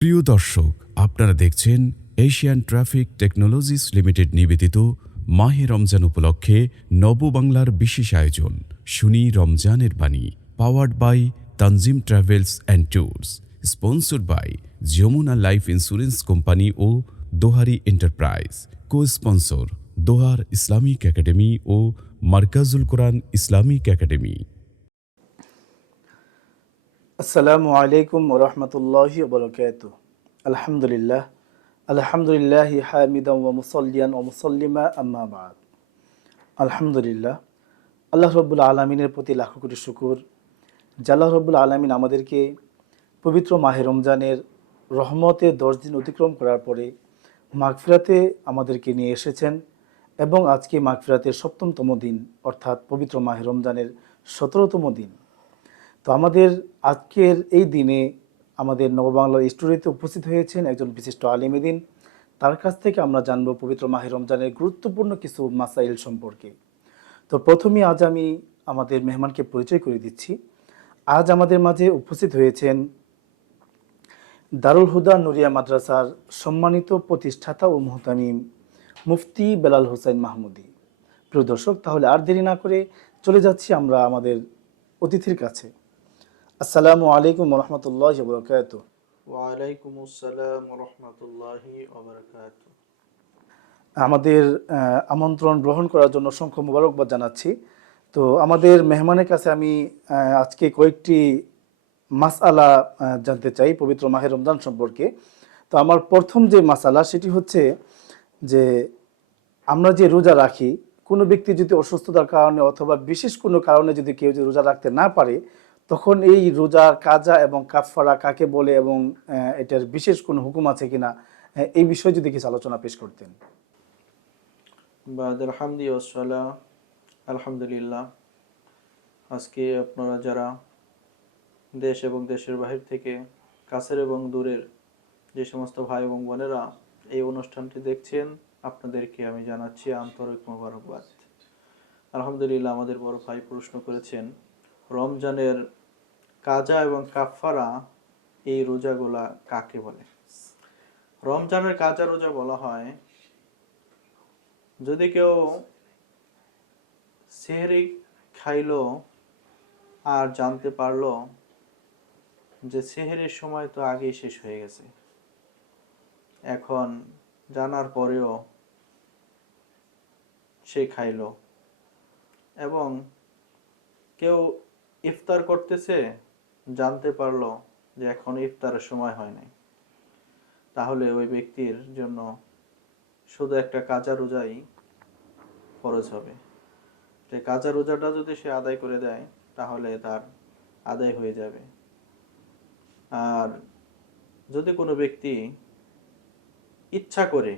প্রিয় দর্শক, আপনারা দেখছেন এশিয়ান ট্রাফিক টেকনোলজিস লিমিটেড নিবেদিত মাহে রমজান উপলক্ষে নববাংলার বিশেষ আয়োজন শুনি রমজানের বাণী, powered by Tanzim travels and tours, sponsored by Jamuna life insurance company ও Dohari enterprise, co sponsor Dohar Islamic academy ও মার্কাজুল কোরআন ইসলামিক একাডেমি। আসসালামু আলাইকুম ওয়া রাহমাতুল্লাহি ওয়া বারাকাতুহু। আলহামদুলিল্লাহ আলহামদুলিল্লাহি হামিদান ওয়া মুসাল্লিয়ান ওয়া মুসাল্লিমা আম্মা বা'দ। আলহামদুলিল্লাহ, আল্লাহ রাব্বুল আলামিনের প্রতি লাখ কোটি শুকর যে আল্লাহ রাব্বুল আলামিন আমাদেরকে পবিত্র মাহে রমজানের রহমতে 10 দিন অতিক্রম করার পরে মাগফিরাতে আমাদেরকে নিয়ে এসেছেন এবং আজকে মাগফিরাতের 7তম দিন অর্থাৎ পবিত্র মাহে রমজানের 17তম দিন। তো আমাদের আজকের এই দিনে আমাদের নববাংলার স্টুডিওতে উপস্থিত হয়েছেন একজন বিশিষ্ট আলেমে দ্বীন। তার কাছ থেকে আমরা জানবো পবিত্র মাহে রমজানের গুরুত্বপূর্ণ কিছু মাসাইল সম্পর্কে। তো প্রথমে আজ আমি আমাদের মেহমানকে পরিচয় করে দিচ্ছি। আজ আমাদের মাঝে উপস্থিত হয়েছেন দারুল হুদা নুরিয়া মাদ্রাসার সম্মানিত প্রতিষ্ঠাতা ও মুহতামিম মুফতি বেলাল হোসেন মাহমুদি। প্রিয় দর্শক, তাহলে আর দেরি না করে চলে যাচ্ছি আমরা আমাদের অতিথির কাছে। আসসালামু আলাইকুম ওয়া রাহমাতুল্লাহি ওয়া বারাকাতুহু। ওয়া আলাইকুম আসসালাম ওয়া রাহমাতুল্লাহি ওয়া বারাকাতুহু। আমাদের আমন্ত্রণ গ্রহণ করার জন্য অসংখ্য মোবারকবাদ জানাচ্ছি। তো আমাদের মেহমানের কাছে আমি আজকে কয়েকটি মাসআলা জানতে চাই পবিত্র মাহে রমজান সম্পর্কে। তো আমার প্রথম যে মাসআলা সেটি হচ্ছে যে আমরা যে রোজা রাখি, কোনো ব্যক্তি যদি অসুস্থতার কারণে অথবা বিশেষ কোনো কারণে যদি কেউ যদি রোজা রাখতে না পারে, তখন এই রোজার কাজা এবং কাফফারা কাকে বলে এবং এটার বিশেষ কোনো হুকুম আছে কিনা, এই বিষয়ে যদি কিছু আলোচনা পেশ করতেন। বাদাল হামদি ওয়াস সালাহ, আলহামদুলিল্লাহ। আজকে আপনারা যারা দেশ এবং দেশের বাহির থেকে কাছের এবং দূরের যে সমস্ত ভাই এবং বোনেরা এই অনুষ্ঠানটি দেখছেন, আপনাদেরকে আমি জানাচ্ছি আন্তরিক মোবারকবাদ। আলহামদুলিল্লাহ, আমাদের বড় ভাই প্রশ্ন করেছেন রমজানের কাজা এবং কাফফারা এই রোজাগুলা কাকে বলে। রমজানের কাজা রোজা বলা হয় যদি কেউ সেহরি খাইলো আর জানতে পারলো যে সেহরির সময় তো আগেই শেষ হয়ে গেছে, এখন জানার পরেও সে খাইলো, এবং কেউ ইফতার করতেছে জানতে পারলো যে এখন ইফতারের সময় হয় নাই, তাহলে ওই ব্যক্তির জন্য শুধু একটা কাজা রোজাই ফরজ হবে। যে কাজা রোজাটা যদি সে আদায় করে দেয় তাহলে তার আদায় হয়ে যাবে। আর যদি কোনো ব্যক্তি ইচ্ছা করে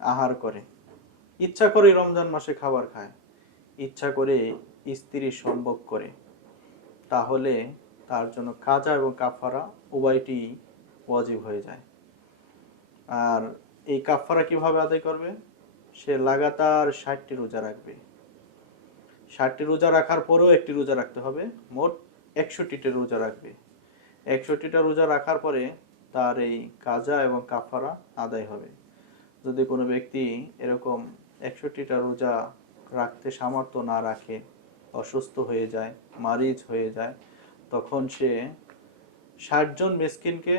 আহার করে, ইচ্ছা করে রমজান মাসে খাবার খায়, ইচ্ছা করে স্ত্রী সম্ভোগ করে, তাহলে তার জন্য কাজা এবং কাফারা উভয়টি ওয়াজিব হয়ে যায়। আর এই কাফারা কিভাবে আদায় করবে? সে লাগাতার 60টি রোজা রাখবে। 60টি রোজা রাখার পরেও একটি রোজা রাখতে হবে, মোট 61টি রোজা রাখবে। 61টা রোজা রাখার পরে তার এই কাজা এবং কাফারা আদায় হবে। যদি কোনো ব্যক্তি এরকম 61টা রোজা রাখতে সামর্থ্য না রাখে, অসুস্থ হয়ে যায়, মারিজ হয়ে যায়, তখন সে 60 জন মিসকিনকে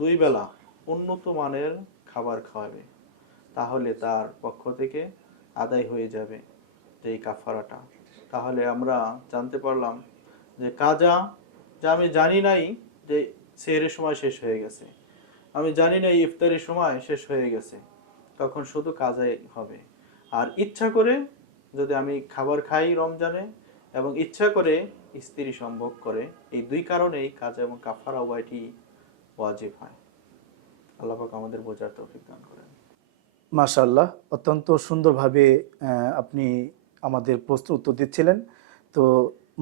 2 বেলা উন্নত মানের খাবার খাওয়াবে, তাহলে তার পক্ষ থেকে আদায় হয়ে যাবে এই কাফারাটা। তাহলে আমরা জানতে পারলাম যে কাজা, যা আমি জানি নাই যে সেহরির সময় শেষ হয়ে গেছে, আমি জানি না ইফতারের সময় শেষ হয়ে গেছে, তখন শুধু কাজাই হবে। আর ইচ্ছা করে যদি আমি খাবার খাই রমজানে এবং ইচ্ছা করে স্ত্রী সম্ভোগ করে, এই দুই কারণেই কাজা এবং কাফারা উভয়টি ওয়াজিব হয়। আল্লাহ পাক আমাদের বোঝার তৌফিক দান করেন। মাশাআল্লাহ, অত্যন্ত সুন্দরভাবে আপনি আমাদের প্রশ্ন উত্তর দিচ্ছিলেন। তো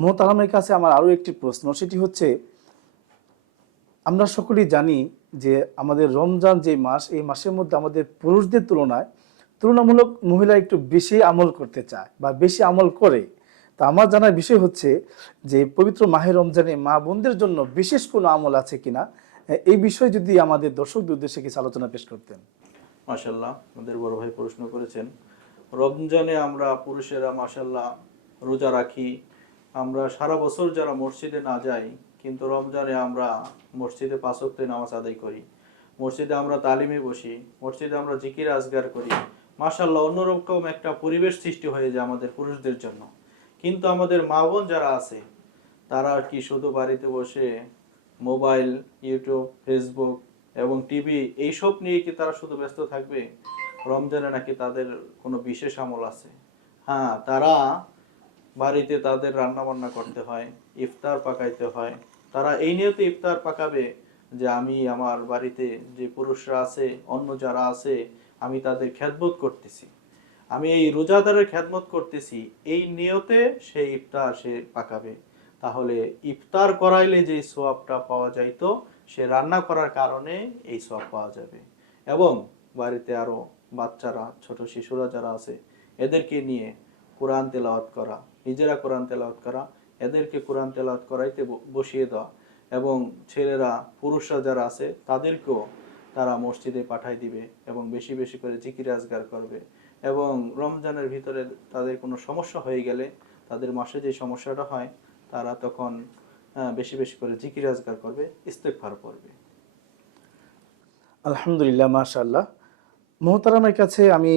মোহতারামের কাছে আমার আরও একটি প্রশ্ন, সেটি হচ্ছে আমরা সকলেই জানি যে আমাদের রমজান যে মাস, এই মাসের মধ্যে আমাদের পুরুষদের তুলনামূলক মহিলা একটু বেশি আমল করতে চায় বা বেশি আমল করে। তা আমার জানার বিষয় হচ্ছে যে পবিত্র মাহে রমজানে মা বোনদের জন্য বিশেষ কোনো আমল আছে কিনা, এই বিষয়ে যদি আমাদের দর্শকদের উদ্দেশ্যে কিছু আলোচনা পেশ করতেন। মাশাআল্লাহ, আমাদের বড় ভাই প্রশ্ন করেছেন। রমজানে আমরা পুরুষেরা মাশাআল্লাহ রোজা রাখি। আমরা সারা বছর যারা মসজিদে না যাই, কিন্তু রমজানে আমরা মসজিদে 5 ওয়াক্ত নামাজ আদায় করি, মসজিদে আমরা তালিমে বসি, মসজিদে আমরা জিকির আজগার করি। মাশাআল্লাহ, অন্যরকম একটা পরিবেশ সৃষ্টি হয়ে যায় আমাদের পুরুষদের জন্য। কিন্তু আমাদের মা বোন যারা আছে, তারা কি শুধু বাড়িতে বসে মোবাইল, ইউটিউব, ফেসবুক এবং টিভি এইসব নিয়ে কি তারা শুধু ব্যস্ত থাকবে? রমজানে নাকি তাদের কোনো বিশেষ আমল আছে। হ্যাঁ, তারা বাড়িতে তাদের রান্না বান্না করতে হয়, ইফতার পাকাইতে হয়। তারা এই নিয়তে ইফতার পাকাবে যে আমি আমার বাড়িতে যে পুরুষরা আছে, অন্য যারা আছে, আমি তাদের খেদমত করতেছি, আমি এই রোজাদারের খেদমত করতেছি, এই নিয়তে সে ইফতার সে পাকাবে। তাহলে ইফতার করাইলে যে সোয়াবটা পাওয়া যাইতো, সে রান্না করার কারণে এই সোয়াব পাওয়া যাবে। এবং বাড়িতে আরো বাচ্চারা, ছোট শিশুরা যারা আছে, এদেরকে নিয়ে কোরআন তেলাওয়াত করা, নিজেরা কোরআন তেলাওয়াত করা, এদেরকে কোরআন তেলাওয়াত করাইতে বসিয়ে দেওয়া, এবং ছেলেরা, পুরুষরা যারা আছে তাদেরকেও তারা মসজিদে পাঠাই দিবে এবং বেশি বেশি করে জিকির আজগার করবে। এবং রমজানের ভিতরে তাদের কোনো সমস্যা হয়ে গেলে, তাদের মাসে যে সমস্যাটা হয়, তারা তখন বেশি বেশি করে জিকির আজগার করবে, ইস্তেগফার করবে। আলহামদুলিল্লাহ, মাশাআল্লাহ। মোহতারামের কাছে আমি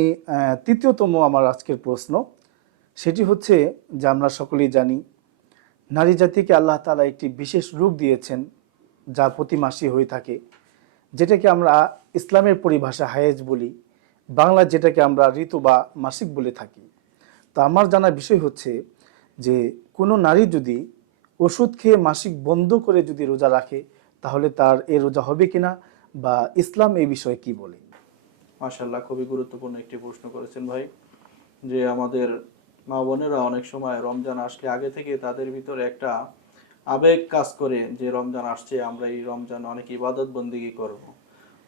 তৃতীয়তম আমার আজকের প্রশ্ন, সেটি হচ্ছে যে আমরা সকলেই জানি নারী জাতিকে আল্লাহ তাআলা একটি বিশেষ রূপ দিয়েছেন, যা প্রতি মাসে হয়ে থাকে, যেটাকে আমরা ইসলামের পরিভাষা হায়েজ বলি, বাংলা যেটাকে আমরা ঋতু বা মাসিক বলে থাকি। তো আমার জানার বিষয় হচ্ছে যে কোনো নারী যদি ওষুধ খেয়ে মাসিক বন্ধ করে যদি রোজা রাখে, তাহলে তার এই রোজা হবে কিনা, বা ইসলাম এই বিষয়ে কি বলে? মাশাআল্লাহ, খুবই গুরুত্বপূর্ণ একটি প্রশ্ন করেছেন ভাই। যে আমাদের মা বোনেরা অনেক সময় রমজান আসলে আগে থেকে তাদের ভিতরে একটা আবেগ কাজ করে যে রমজান আসছে, আমরা এই রমজান অনেক ইবাদত বন্দেগী করব।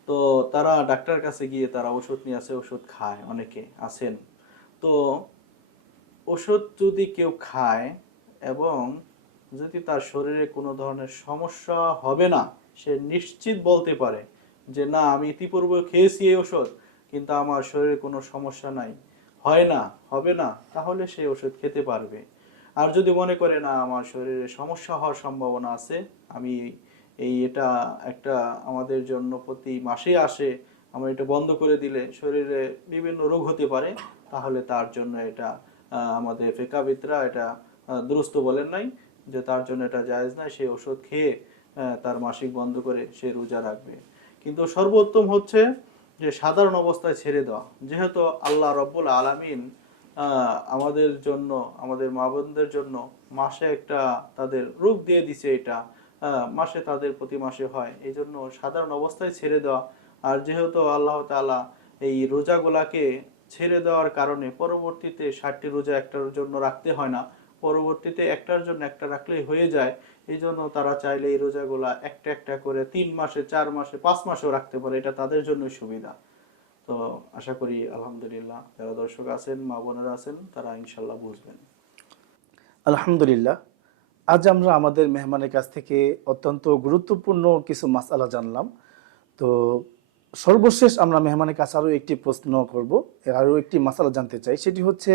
তো তারা ডাক্তার কাছে গিয়ে তারা ওষুধ নিয়ে আসে, ওষুধ খায়, অনেকে আছেন। তো ওষুধ যদি কেউ খায় এবং যদি তার শরীরে কোনো ধরনের সমস্যা হবে না, সে নিশ্চিত বলতে পারে যে না, আমি ইতিপূর্বে খেয়েছি এই ওষুধ, কিন্তু আমার শরীরে কোনো সমস্যা নাই, হয় না, হবে না, তাহলে সেই ওষুধ খেতে পারবে। আর যদি মনে করে না, আমার শরীরে সমস্যা হওয়ার সম্ভাবনা আছে, আমি এটা একটা আমাদের জন্য প্রতি মাসে আসে, আমরা এটা বন্ধ করে দিলে শরীরে বিভিন্ন রোগ হতে পারে, তাহলে তার জন্য এটা আমাদের ফিকাহবিদরা এটা দুরুস্ত বলেন নাই যে তার জন্য এটা জায়েজ নাই, সে ওষুধ খেয়ে তার মাসিক বন্ধ করে সে রোজা রাখবে। কিন্তু সর্বোত্তম হচ্ছে যে সাধারণ অবস্থায় ছেড়ে দেওয়া। যেহেতু আল্লাহ রব্বুল আলামিন আমাদের জন্য, আমাদের মা বোনদের জন্য মাসে একটা তাদের রোগ দিয়ে দিছে, এটা মাসে তাদের প্রতি মাসে হয়, এই জন্য সাধারণ অবস্থায় ছেড়ে দেওয়া। আর যেহেতু আল্লাহ তাআলা এই রোজাগুলাকে ছেড়ে দেওয়ার কারণে পরবর্তীতে 60টি রোজা একটার জন্য রাখতে হয় না, পরবর্তীতে একটার জন্য একটা রাখলেই হয়ে যায়। এই জন্য তারা চাইলে এই রোজাগুলা একটা একটা করে 3 মাসে, 4 মাসে, 5 মাসেও রাখতে পারে, এটা তাদের জন্য সুবিধা। তো আশা করি আলহামদুলিল্লাহ যারা দর্শক আছেন, মা বোনেরা আছেন, তারা ইনশাল্লাহ বুঝবেন। আলহামদুলিল্লাহ, আজ আমরা আমাদের মেহমানের কাছ থেকে অত্যন্ত গুরুত্বপূর্ণ কিছু মাসআলা জানলাম। তো সর্বশেষ আমরা মেহমানের কাছে আরও একটি প্রশ্ন করব, আরও একটি মাসআলা জানতে চাই। সেটি হচ্ছে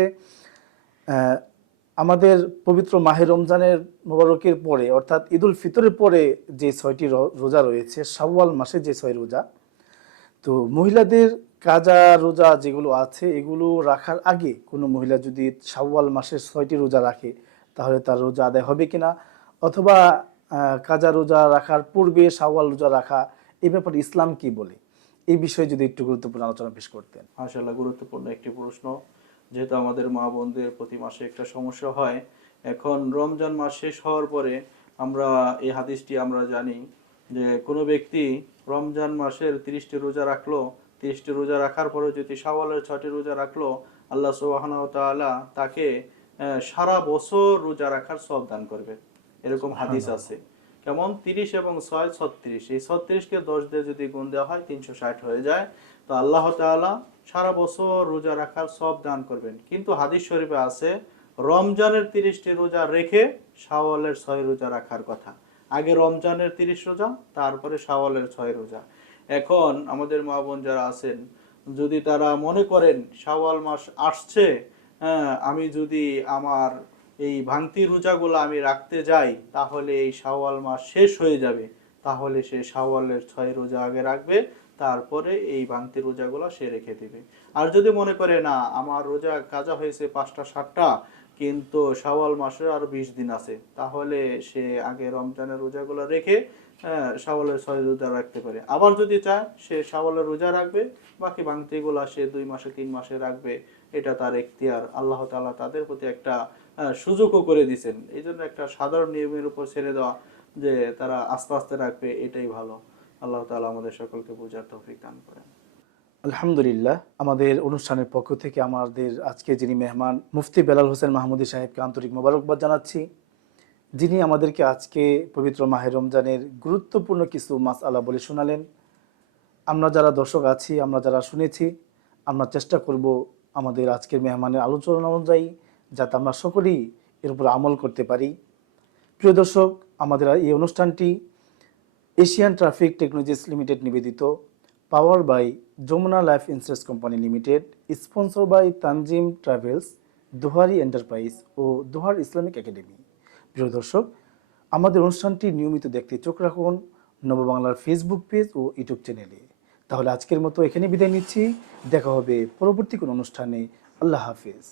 আমাদের পবিত্র মাহে রমজানের মোবারকের পরে, অর্থাৎ ঈদুল ফিতরের পরে যে 6টি রোজা রয়েছে, শাওয়াল মাসে যে 6 রোজা, তো মহিলাদের কাজা রোজা যেগুলো আছে, এগুলো রাখার আগে কোনো মহিলা যদি শাওয়াল মাসের 6টি রোজা রাখে, তাহলে তার রোজা আদায় হবে কিনা, অথবা কাজা রোজা রাখার পূর্বে শাওয়াল রোজা রাখা, এই ব্যাপারে ইসলাম কি বলে, এই বিষয়ে যদি একটু গুরুত্বপূর্ণ আলোচনা পেশ করতেন। মাশাআল্লাহ, গুরুত্বপূর্ণ একটি প্রশ্ন। যেহেতু আমাদের মা বোনদের প্রতি মাসে একটা সমস্যা হয়, এখন রমজান মাস শেষ হওয়ার পরে আমরা এই হাদিসটি আমরা জানি যে কোনো ব্যক্তি রমজান মাসের 30টি রোজা রাখলো, 30টি রোজা রাখার পরে যদি শাওয়ালের 6টি রোজা রাখলো, আল্লাহ সুবহানাহু ওয়া তাআলা তাকে সারা বছর রোজা রাখার সওয়াব দান করবে, এরকম হাদিস আছে। কেমন? 30 এবং 6 36, এই 36কে 10 দিয়ে যদি গুণ দেওয়া হয় 360 হয়ে যায়। তো আল্লাহ তাআলা সারা বছর রোজা রাখার সওয়াব দান করবেন। কিন্তু হাদিস শরীফে আছে রমজানের 30টি রোজা রেখে শাওয়ালের 6 রোজা রাখার কথা। আগে রমজানের 30 রোজা, তারপরে শাওয়ালের 6 রোজা। এখন আমাদের মা বোন যারা আছেন, যদি তারা মনে করেন শাওয়াল মাস আসছে, হ্যাঁ, আমি যদি আমার এই ভাঙতি রোজাগুলো আমি রাখতে যাই তাহলে এই শাওয়াল মাস শেষ হয়ে যাবে, তাহলে সে শাওয়ালের 6 রোজা আগে রাখবে, তারপরে এই ভাঙতি রোজাগুলো সে রেখে দিবে। আর যদি মনে করে না আমার রোজা কাজা হয়েছে 5টা 7টা, কিন্তু শাওয়াল মাসের আর 20 দিন আছে, তাহলে সে আগে রমজানের রোজাগুলো রেখে শাওয়ালের 6 রোজা রাখতে পারে। আবার যদি চায় সে শাওয়ালের রোজা রাখবে, বাকি ভাঙতিগুলা সে 2 মাসে 3 মাসে রাখবে, এটা তার এখতিয়ার। আল্লাহ তাআলা তাদের প্রতি একটা সুযোগও করে দিয়েছেন। এই জন্য একটা সাধারণ নিয়মের উপর ছেড়ে দেওয়া যে তারা আস্তে আস্তে রাখবে, এটাই ভালো। আল্লাহ তাআলা আমাদের সকলকে বোঝার তৌফিক দান করেন। আলহামদুলিল্লাহ, আমাদের অনুষ্ঠানের পক্ষ থেকে আমাদের আজকে যিনি মেহমান মুফতি বেলাল হোসেন মাহমুদী সাহেবকে আন্তরিক মোবারকবাদ জানাচ্ছি, যিনি আমাদেরকে আজকে পবিত্র মাহে রমজানের গুরুত্বপূর্ণ কিছু মাসআলা বলে শোনালেন। আমরা যারা দর্শক আছি, আমরা যারা শুনেছি, আমরা চেষ্টা করব আমাদের আজকের মেহমানের আলোচনা অনুযায়ী যাতে আমরা সকলেই এর উপর আমল করতে পারি। প্রিয় দর্শক, আমাদের এই অনুষ্ঠানটি এশিয়ান ট্রাফিক টেকনোলজিস লিমিটেড নিবেদিত, power by Jamuna life insurance company limited, sponsor by Tanzim travels, Dohari enterprise ও দোহার ইসলামিক একাডেমি। প্রিয় দর্শক, আমাদের অনুষ্ঠানটি নিয়মিত দেখতে চোখ রাখুন নববাংলার ফেসবুক পেজ ও ইউটিউব চ্যানেলে। তাহলে আজকের মতো এখানে বিদায় নিচ্ছি, দেখা হবে পরবর্তী কোনো অনুষ্ঠানে। আল্লাহ হাফেজ।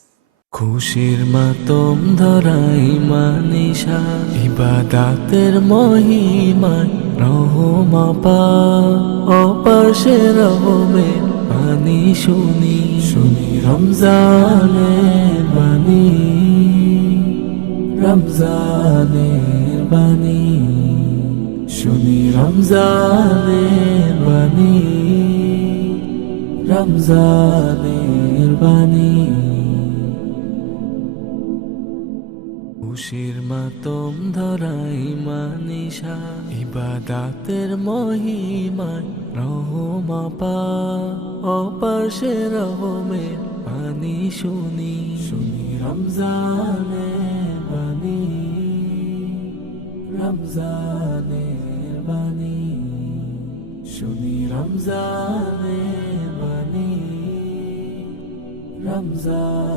খুশির মাতম ধরাই মানিশা ইবাদাতের মহিমায় রহমা পা অপাশে রহমে বাণী শুনি শুনি রমজানের বাণী রমজানের বাণী শুনি রমজানের বাণী রমজানের বাণী খুশির মাতম ধরাই মানিশা ইবাদাতের মহিমায় রহমা পা অপাশে রহমের বাণী শুনি শুনি রমজানের বাণী রমজানের বাণী শুনি রমজানের বাণী রমজান